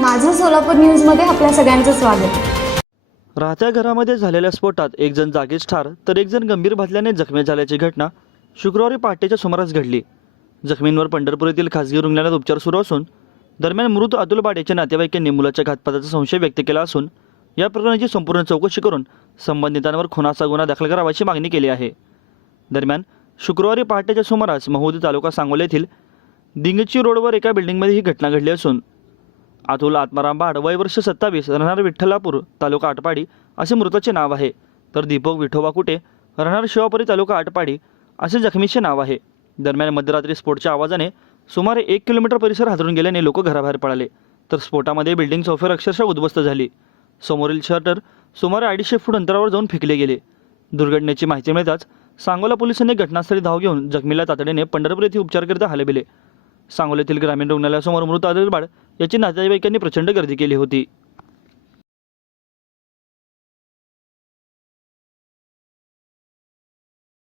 माझं सोलापूर न्यूजमध्ये आपल्या सगळ्यांचं स्वागत. राहत्या घरामध्ये झालेल्या स्फोटात एक जण जागीच ठार तर एक जण गंभीर भाजल्याने जखमी झाल्याची घटना शुक्रवारी पहाटेच्या सुमारास घडली. जखमींवर पंढरपूर येथील खासगी रुग्णालयात उपचार सुरू असून दरम्यान मृत अतुल बाडेच्या नातेवाईकांनी मुलाच्या घातपाताचा संशय व्यक्त केला असून या प्रकरणाची संपूर्ण चौकशी करून संबंधितांवर खुनाचा गुन्हा दाखल करावाची मागणी केली आहे. दरम्यान शुक्रवारी पहाटेच्या सुमारास महुदी तालुका सांगोला येथील दिंगची रोडवर एका बिल्डिंगमध्ये ही घटना घडली असून अतुल आत्माराम बाड वय वर्ष सत्तावीस राहणार विठ्ठलापूर तालुका आटपाडी असे मृताचे नाव आहे. तर दीपक विठोबा कुटे राहणार शिवापुरी तालुका आटपाडी असे जखमीचे नाव आहे. दरम्यान मध्यरात्री स्फोटच्या आवाजाने सुमारे एक किलोमीटर परिसर हादरून गेल्याने लोक घराबाहेर पळाले. तर स्फोटामध्ये बिल्डिंग सॉफ्टवेअर अक्षरशः उद्ध्वस्त झाली. समोरील शटर सुमारे अडीचशे फूट अंतरावर जाऊन फेकले गेले. दुर्घटनेची माहिती मिळताच सांगोला पोलिसांनी घटनास्थळी धाव घेऊन जखमीला तातडीने पंढरपूर येथे उपचारकरिता हलविले सांगोल्यातील ग्रामीण रुग्णालयासमोर मृत अनिल बाळ याची नातेवाईकांनी प्रचंड गर्दी केली होती.